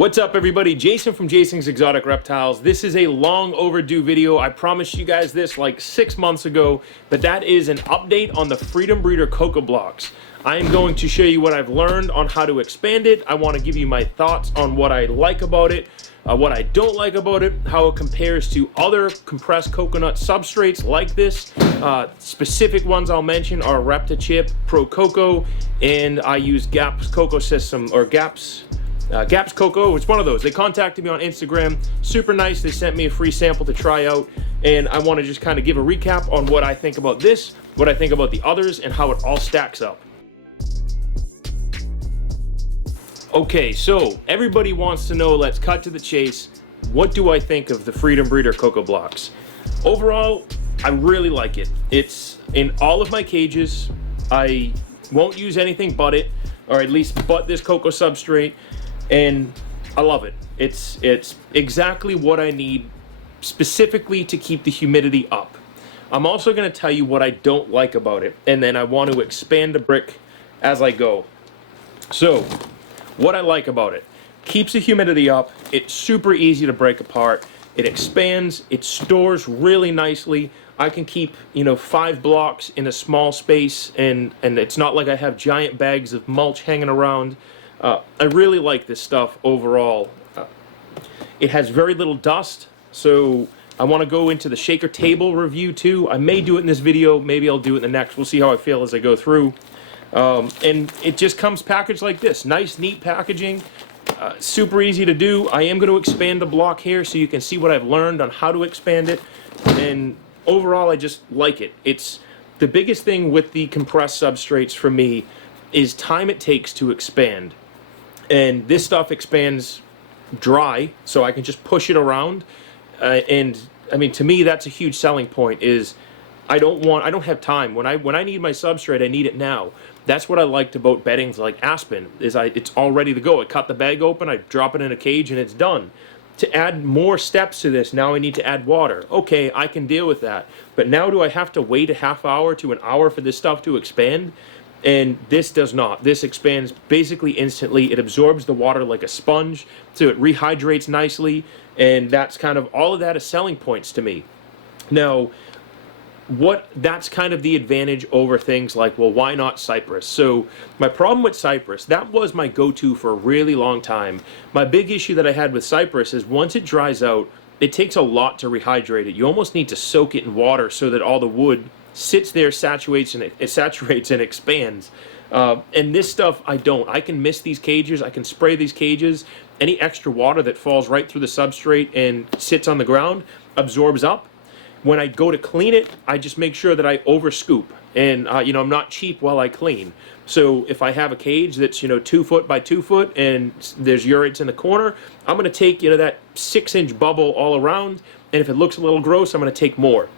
What's up everybody, Jason from Jason's Exotic Reptiles. This is a long overdue video. I promised you guys this like 6 months ago, but that is an update on the Freedom Breeder CocoBlox. I am going to show you what I've learned on how to expand it. I want to give you my thoughts on what I like about it, what I don't like about it, how it compares to other compressed coconut substrates like this. Specific ones I'll mention are Reptichip, Prococo, and I use Gap's Coco System, or Gap's Coco. It's one of those. They contacted me on Instagram, super nice. They sent me a free sample to try out, and I want to just kind of give a recap on what I think about this, what I think about the others, and how it all stacks up. Okay, so everybody wants to know, let's cut to the chase. What do I think of the Freedom Breeder CocoBlox? Overall, I really like it. It's in all of my cages. I won't use anything but it, or at least but this coco substrate, and I love it. It's exactly what I need specifically to keep the humidity up. I'm also going to tell you what I don't like about it, and then I want to expand a brick as I go. So, what I like about it: keeps the humidity up, it's super easy to break apart, it expands, it stores really nicely. I can keep, 5 blocks in a small space, and it's not like I have giant bags of mulch hanging around. I really like this stuff overall. It has very little dust, so I want to go into the shaker table review too. I may do it in this video, maybe I'll do it in the next. We'll see how I feel as I go through. And it just comes packaged like this. Nice, neat packaging. Super easy to do. I am going to expand the block here so you can see what I've learned on how to expand it. And overall, I just like it. It's the biggest thing with the compressed substrates for me is time it takes to expand. And this stuff expands dry, so I can just push it around. And I mean, to me, that's a huge selling point. Is I don't have time. When I need my substrate, I need it now. That's what I liked about beddings like Aspen, is it's all ready to go. I cut the bag open, I drop it in a cage, and it's done. To add more steps to this, now I need to add water. Okay, I can deal with that. But now do I have to wait a half hour to an hour for this stuff to expand? And this does not. This expands basically instantly. It absorbs the water like a sponge, so it rehydrates nicely, and that's kind of, all of that is selling points to me. Now, that's kind of the advantage over things like, well, why not cypress? So my problem with cypress, that was my go-to for a really long time. My big issue that I had with cypress is once it dries out, it takes a lot to rehydrate it. You almost need to soak it in water so that all the wood sits there, saturates and expands. And this stuff, I don't. I can mist these cages, I can spray these cages. Any extra water that falls right through the substrate and sits on the ground absorbs up. When I go to clean it, I just make sure that I over scoop, and I'm not cheap while I clean. So if I have a cage that's 2 foot by 2 foot and there's urates in the corner, I'm going to take that 6-inch bubble all around, and if it looks a little gross, I'm going to take more.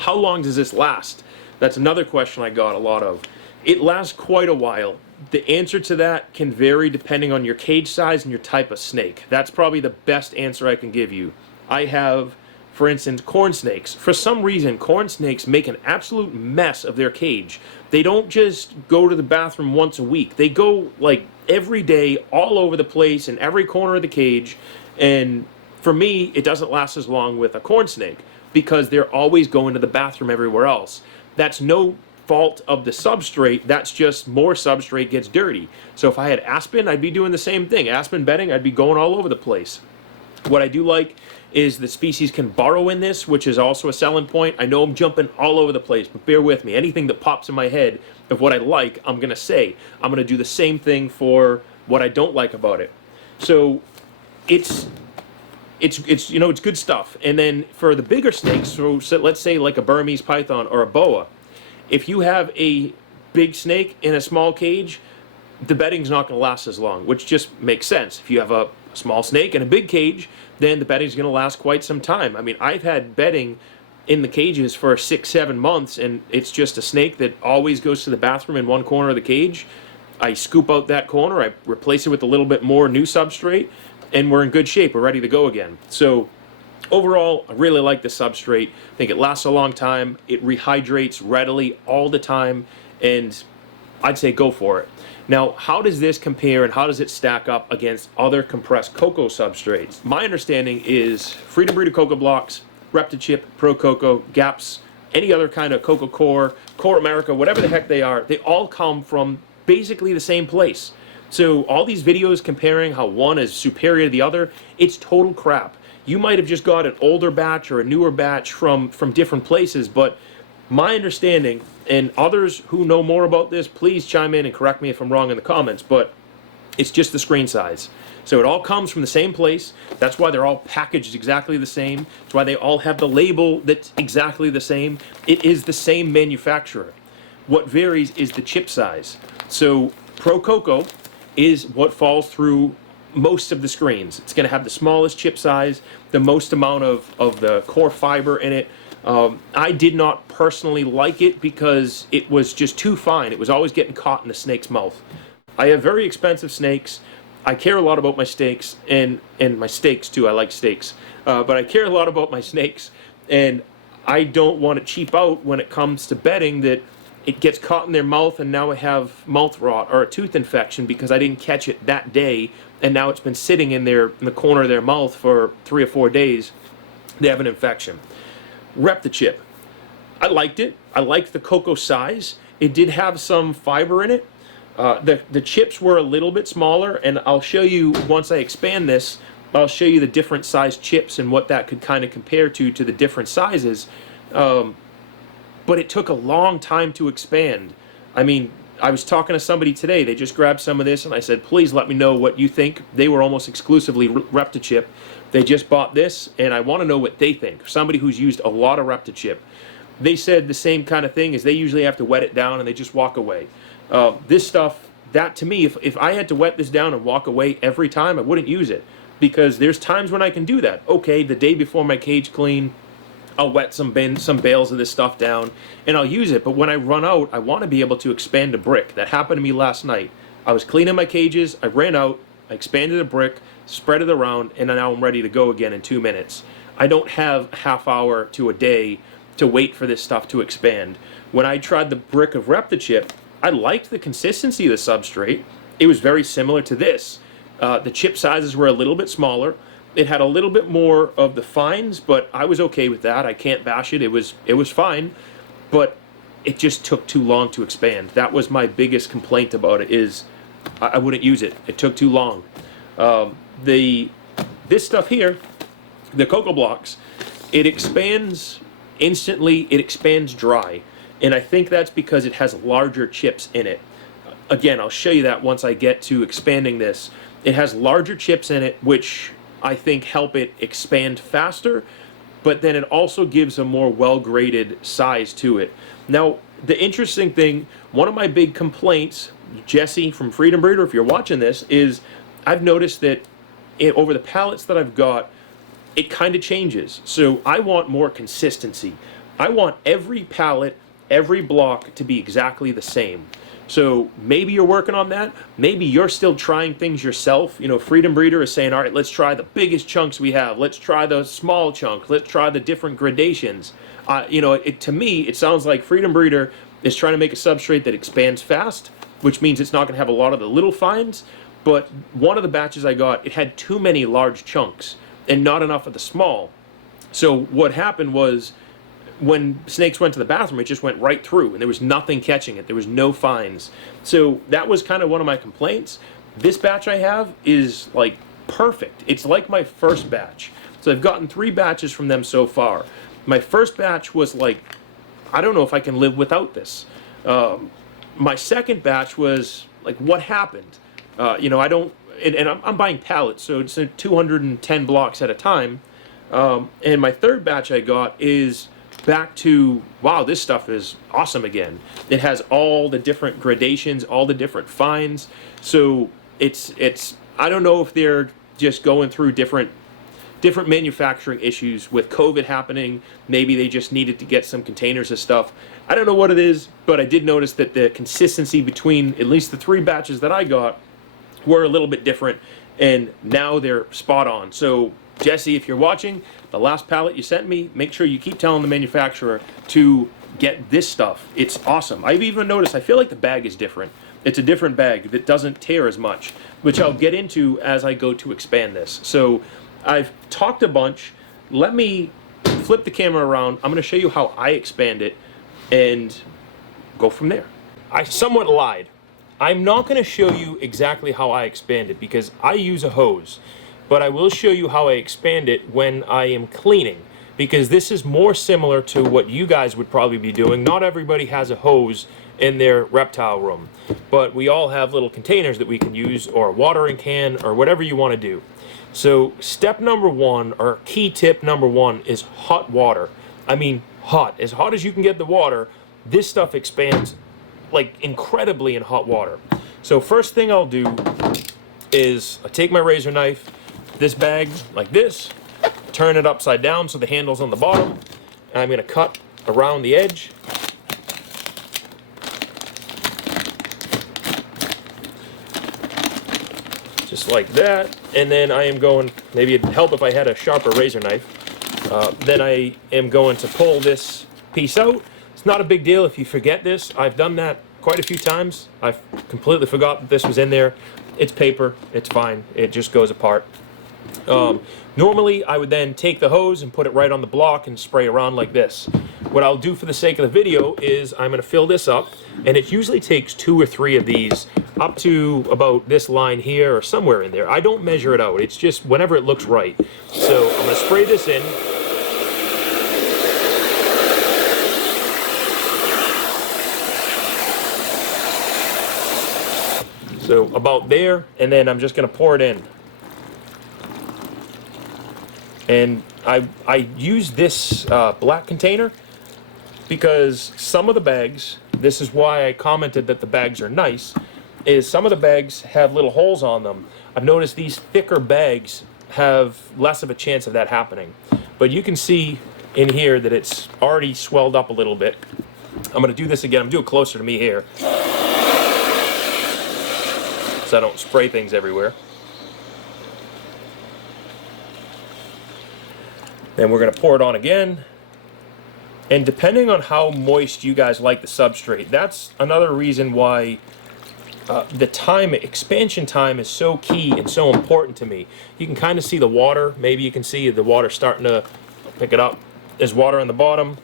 How long does this last? That's another question I got a lot of. It lasts quite a while. The answer to that can vary depending on your cage size and your type of snake. That's probably the best answer I can give you. I have, for instance, corn snakes. For some reason, corn snakes make an absolute mess of their cage. They don't just go to the bathroom once a week. They go like every day, all over the place, in every corner of the cage. And for me, it doesn't last as long with a corn snake because they're always going to the bathroom everywhere else. That's no fault of the substrate, that's just more substrate gets dirty. So if I had Aspen, I'd be doing the same thing. Aspen bedding, I'd be going all over the place. What I do like is the species can burrow in this, which is also a selling point. I know I'm jumping all over the place, but bear with me. Anything that pops in my head of what I like, I'm going to say. I'm going to do the same thing for what I don't like about it. So it's good stuff. And then for the bigger snakes, so let's say like a Burmese python or a boa, if you have a big snake in a small cage, the bedding's not going to last as long, which just makes sense. If you have a small snake in a big cage, then the bedding's going to last quite some time. I mean, I've had bedding in the cages for 6-7 months, and it's just a snake that always goes to the bathroom in one corner of the cage. I scoop out that corner, I replace it with a little bit more new substrate, and we're in good shape. We're ready to go again. So overall, I really like the substrate. I think it lasts a long time. It rehydrates readily all the time, and I'd say go for it. Now, how does this compare and how does it stack up against other compressed cocoa substrates? My understanding is Freedom Breeder CocoBlox, Reptichip, Prococo, Gaps, any other kind of Coco Core, Core America, whatever the heck they are, they all come from basically the same place. So all these videos comparing how one is superior to the other, it's total crap. You might have just got an older batch or a newer batch from different places, but my understanding, and others who know more about this, please chime in and correct me if I'm wrong in the comments, but it's just the screen size. So it all comes from the same place. That's why they're all packaged exactly the same. That's why they all have the label that's exactly the same. It is the same manufacturer. What varies is the chip size. So Prococo is what falls through most of the screens. It's going to have the smallest chip size, the most amount of the core fiber in it. I did not personally like it because it was just too fine. It was always getting caught in the snake's mouth. I have very expensive snakes. I care a lot about my steaks and my steaks too. I like steaks. But I care a lot about my snakes, and I don't want to cheap out when it comes to bedding that it gets caught in their mouth and now I have mouth rot or a tooth infection because I didn't catch it that day, and now it's been sitting in the corner of their mouth for 3 or 4 days. They have an infection. Reptichip. I liked it. I liked the cocoa size. It did have some fiber in it. The chips were a little bit smaller, and I'll show you once I expand this. I'll show you the different size chips and what that could kind of compare to the different sizes. But it took a long time to expand. I mean, I was talking to somebody today. They just grabbed some of this, and I said, please let me know what you think. They were almost exclusively Reptichip. They just bought this, and I want to know what they think. Somebody who's used a lot of Reptichip. They said the same kind of thing, is they usually have to wet it down and they just walk away. This stuff, that to me, if I had to wet this down and walk away every time, I wouldn't use it. Because there's times when I can do that. Okay, the day before my cage clean, I'll wet some bales of this stuff down and I'll use it. But when I run out, I want to be able to expand a brick. That happened to me last night. I was cleaning my cages, I ran out, I expanded a brick, spread it around, and now I'm ready to go again in 2 minutes. I don't have a half hour to a day to wait for this stuff to expand. When I tried the brick of Reptichip, I liked the consistency of the substrate. It was very similar to this. The chip sizes were a little bit smaller. It had a little bit more of the fines, but I was okay with that. I can't bash it. It was fine, but it just took too long to expand. That was my biggest complaint about it, is I wouldn't use it. It took too long. This stuff here, the CocoBlox, it expands instantly. It expands dry, and I think that's because it has larger chips in it. Again, I'll show you that once I get to expanding this. It has larger chips in it, which I think help it expand faster, but then it also gives a more well-graded size to it. Now, the interesting thing, one of my big complaints, Jesse from Freedom Breeder, if you're watching this, is I've noticed that over the pallets that I've got, it kind of changes. So I want more consistency. I want every pallet, every block to be exactly the same. So maybe you're working on that. Maybe you're still trying things yourself. You know, Freedom Breeder is saying, all right, let's try the biggest chunks we have. Let's try the small chunk. Let's try the different gradations. You know, to me, it sounds like Freedom Breeder is trying to make a substrate that expands fast, which means it's not going to have a lot of the little fines. But one of the batches I got, it had too many large chunks and not enough of the small. So what happened was, when snakes went to the bathroom, it just went right through, and there was nothing catching it. There was no fines. So that was kind of one of my complaints. This batch I have is like perfect. It's like my first batch. So I've gotten 3 batches from them so far. My first batch was like, I don't know if I can live without this. My second batch was like, what happened? You know, I don't, and I'm buying pallets, so it's 210 blocks at a time. And my third batch I got is back to, wow, this stuff is awesome again. It has all the different gradations, all the different fines. So it's I don't know if they're just going through different manufacturing issues with COVID happening. Maybe they just needed to get some containers of stuff. I don't know what it is, but I did notice that the consistency between at least the 3 batches that I got were a little bit different, and now they're spot on. So Jesse, if you're watching, the last pallet you sent me, make sure you keep telling the manufacturer to get this stuff. It's awesome. I've even noticed, I feel like the bag is different. It's a different bag that doesn't tear as much, which I'll get into as I go to expand this. So I've talked a bunch. Let me flip the camera around. I'm going to show you how I expand it and go from there. I somewhat lied. I'm not going to show you exactly how I expand it because I use a hose, but I will show you how I expand it when I am cleaning, because this is more similar to what you guys would probably be doing. Not everybody has a hose in their reptile room, but we all have little containers that we can use, or a watering can, or whatever you want to do. So step number one, or key tip number one, is hot water. I mean hot. As hot as you can get the water, this stuff expands like incredibly in hot water. So first thing I'll do is I take my razor knife, this bag like this, turn it upside down so the handle's on the bottom, and I'm going to cut around the edge. Just like that. And then I am going, maybe it'd help if I had a sharper razor knife. Then I am going to pull this piece out. It's not a big deal if you forget this. I've done that quite a few times. I've completely forgot that this was in there. It's paper. It's fine. It just goes apart. Normally, I would then take the hose and put it right on the block and spray around like this. What I'll do for the sake of the video is I'm going to fill this up, and it usually takes 2 or 3 of these up to about this line here or somewhere in there. I don't measure it out. It's just whenever it looks right. So I'm going to spray this in. So about there, and then I'm just going to pour it in. And I use this black container because some of the bags, this is why I commented that the bags are nice, is some of the bags have little holes on them. I've noticed these thicker bags have less of a chance of that happening. But you can see in here that it's already swelled up a little bit. I'm going to do this again. I'm going to do it closer to me here, so I don't spray things everywhere. Then we're going to pour it on again. And depending on how moist you guys like the substrate, that's another reason why the expansion time is so key and so important to me. You can kind of see the water. Maybe you can see the water starting to pick it up. There's water on the bottom.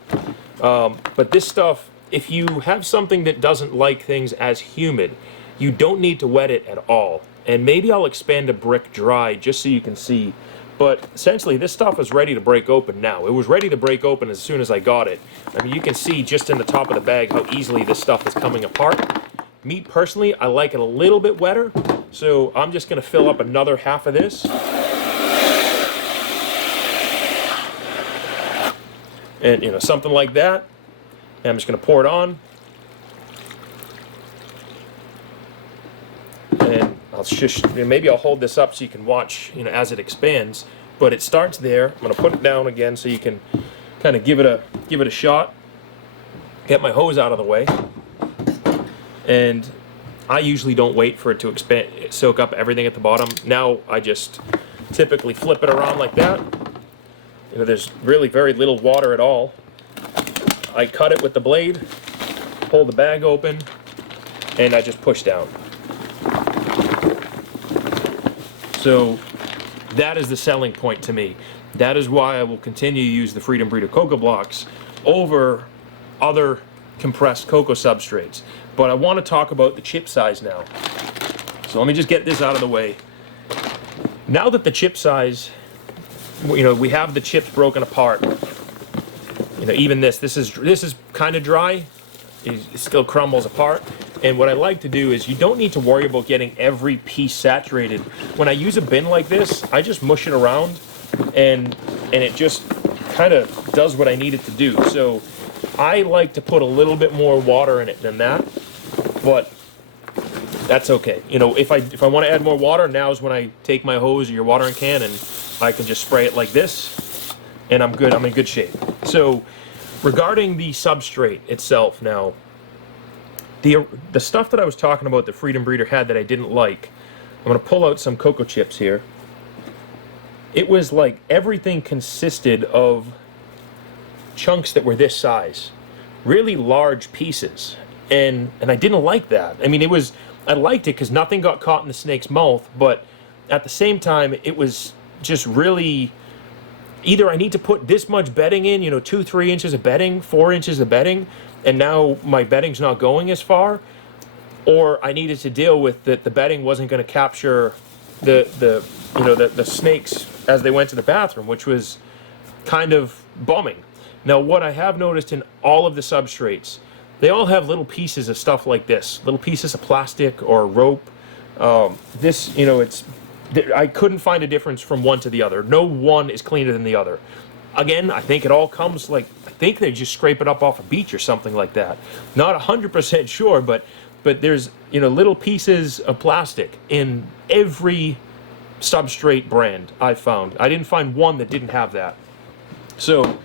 But this stuff, if you have something that doesn't like things as humid, you don't need to wet it at all. And maybe I'll expand a brick dry just so you can see. But essentially, this stuff is ready to break open now. It was ready to break open as soon as I got it. I mean, you can see just in the top of the bag how easily this stuff is coming apart. Me, personally, I like it a little bit wetter. So I'm just going to fill up another half of this. And, you know, something like that. And I'm just going to pour it on. And maybe I'll hold this up so you can watch, you know, as it expands. But it starts there. I'm going to put it down again so you can kind of give it a shot. Get my hose out of the way. And I usually don't wait for it to soak up everything at the bottom. Now I just typically flip it around like that. You know, there's really very little water at all. I cut it with the blade, pull the bag open, and I just push down. So that is the selling point to me. That is why I will continue to use the Freedom Breeder CocoBlox over other compressed cocoa substrates. But I want to talk about the chip size now. So let me just get this out of the way. Now that the chip size, you know, we have the chips broken apart. You know, even this is kind of dry. It still crumbles apart. And what I like to do is you don't need to worry about getting every piece saturated. When I use a bin like this, I just mush it around and it just kind of does what I need it to do. So I like to put a little bit more water in it than that, but that's okay. You know, if I want to add more water, now is when I take my hose or your watering can and I can just spray it like this, and I'm good. I'm in good shape. So regarding the substrate itself now, the stuff that I was talking about that Freedom Breeder had that I didn't like, I'm going to pull out some cocoa chips here. It was like everything consisted of chunks that were this size. really large pieces, and I didn't like that. I mean, I liked it because nothing got caught in the snake's mouth, but at the same time, it was just really, either I need to put this much bedding in, 2-3 inches of bedding, 4 inches of bedding, and now my bedding's not going as far, or I needed to deal with that the bedding wasn't going to capture the snakes as they went to the bathroom, which was kind of bumming. Now, what I have noticed in all of the substrates, they all have little pieces of stuff like this, little pieces of plastic or rope. I couldn't find a difference from one to the other. No one is cleaner than the other. Again, I think it all comes I think they just scrape it up off a beach or something like that. Not 100% sure, but there's, little pieces of plastic in every substrate brand I've found. I didn't find one that didn't have that. So,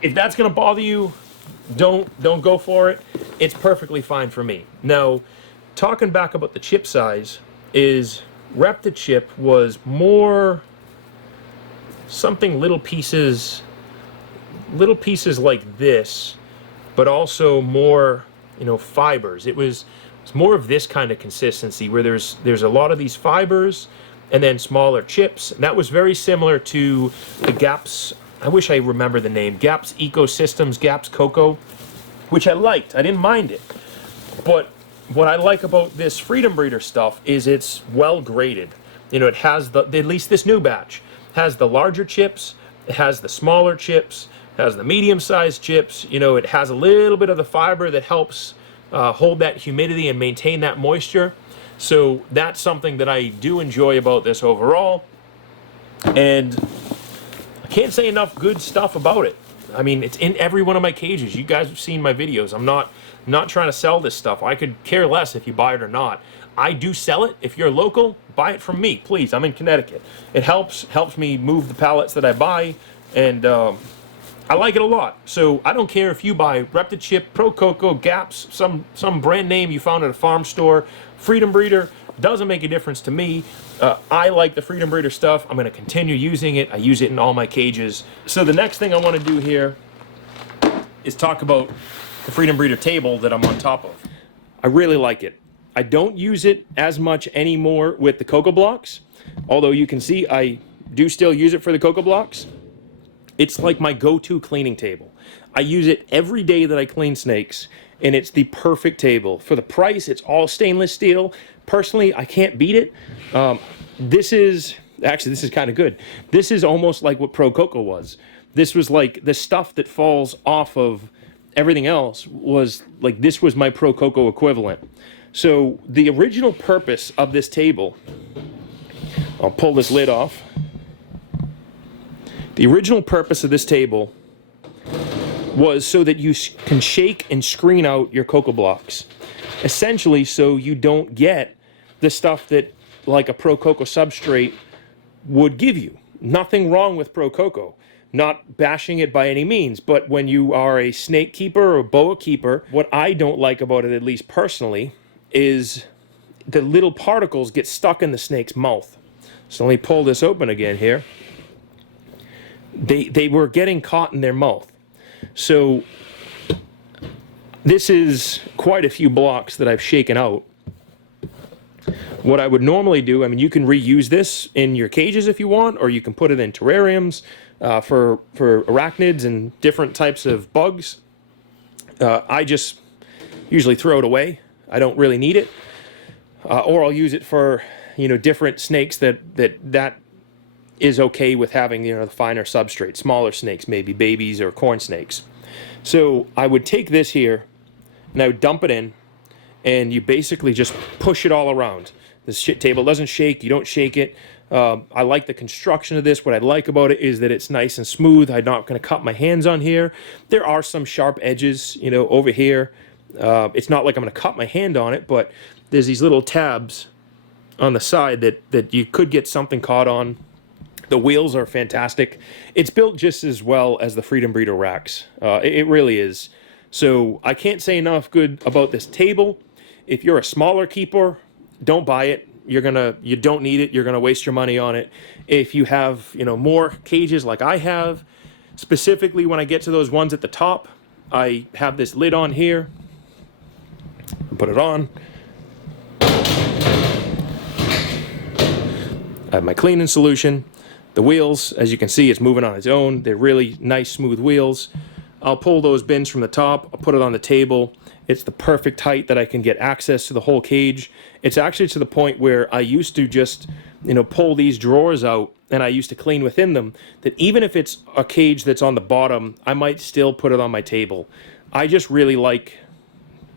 if that's gonna bother you, don't go for it. It's perfectly fine for me. Now, talking back about the chip size, is Reptichip was more something little pieces like this, but also more, fibers. It's more of this kind of consistency where there's a lot of these fibers and then smaller chips. And that was very similar to the Gaps. I wish I remember the name. Gaps Ecosystems, Gaps Coco, which I liked. I didn't mind it. But what I like about this Freedom Breeder stuff is it's well graded. It has at least this new batch, has the larger chips, it has the smaller chips, it has the medium-sized chips. It has a little bit of the fiber that helps hold that humidity and maintain that moisture. So that's something that I do enjoy about this overall. And can't say enough good stuff about it. I mean, it's in every one of my cages. You guys have seen my videos. I'm not trying to sell this stuff. I could care less if you buy it or not. I do sell it. If you're local, buy it from me, please. I'm in Connecticut. It helps me move the pallets that I buy, and I like it a lot. So I don't care if you buy Reptichip, Prococo, Gaps, some brand name you found at a farm store, Freedom Breeder. Doesn't make a difference to me. I like the Freedom Breeder stuff. I'm going to continue using it. I use it in all my cages. So the next thing I want to do here is talk about the Freedom Breeder table that I'm on top of. I really like it. I don't use it as much anymore with the CocoBlox, although you can see I do still use it for the CocoBlox. It's like my go-to cleaning table. I use it every day that I clean snakes, and it's the perfect table. For the price, it's all stainless steel. Personally, I can't beat it. This is kind of good. This is almost like what Prococo was. This was like the stuff that falls off of everything else was like, this was my Prococo equivalent. So the original purpose of this table, I'll pull this lid off. The original purpose of this table was so that you can shake and screen out your CocoBlox. Essentially, so you don't get the stuff that like a Prococo substrate would give you. Nothing wrong with Prococo. Not bashing it by any means, but when you are a snake keeper or boa keeper, what I don't like about it, at least personally, is the little particles get stuck in the snake's mouth. So let me pull this open again here. They were getting caught in their mouth. So this is quite a few blocks that I've shaken out. What I would normally do, I mean, you can reuse this in your cages if you want, or you can put it in terrariums for arachnids and different types of bugs. I just usually throw it away. I don't really need it. Or I'll use it for, different snakes that is okay with having, the finer substrate, smaller snakes, maybe babies or corn snakes. So I would take this here and I would dump it in, and you basically just push it all around. This table doesn't shake, you don't shake it. I like the construction of this. What I like about it is that it's nice and smooth. I'm not going to cut my hands on here. There are some sharp edges, over here. It's not like I'm going to cut my hand on it, but there's these little tabs on the side that you could get something caught on. The wheels are fantastic. It's built just as well as the Freedom Breeder racks. It really is. So I can't say enough good about this table. If you're a smaller keeper, don't buy it. You don't need it. You're gonna waste your money on it. If you have more cages like I have, specifically when I get to those ones at the top, I have this lid on here. Put it on. I have my cleaning solution. The wheels, as you can see, it's moving on its own. They're really nice, smooth wheels. I'll pull those bins from the top. I'll put it on the table. It's the perfect height that I can get access to the whole cage. It's actually to the point where I used to just, pull these drawers out and I used to clean within them, that even if it's a cage that's on the bottom, I might still put it on my table. I just really like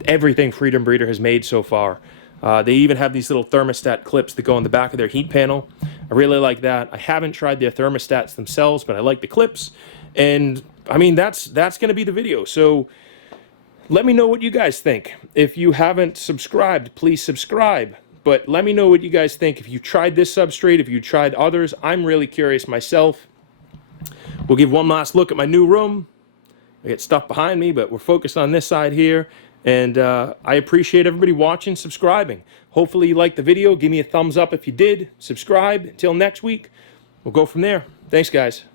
everything Freedom Breeder has made so far. They even have these little thermostat clips that go on the back of their heat panel. I really like that. I haven't tried their thermostats themselves, but I like the clips. And I mean, that's going to be the video. So let me know what you guys think. If you haven't subscribed, please subscribe. But let me know what you guys think. If you tried this substrate, if you tried others, I'm really curious myself. We'll give one last look at my new room. I get stuff behind me, but we're focused on this side here. And I appreciate everybody watching, subscribing. Hopefully you liked the video. Give me a thumbs up if you did. Subscribe. Until next week, we'll go from there. Thanks, guys.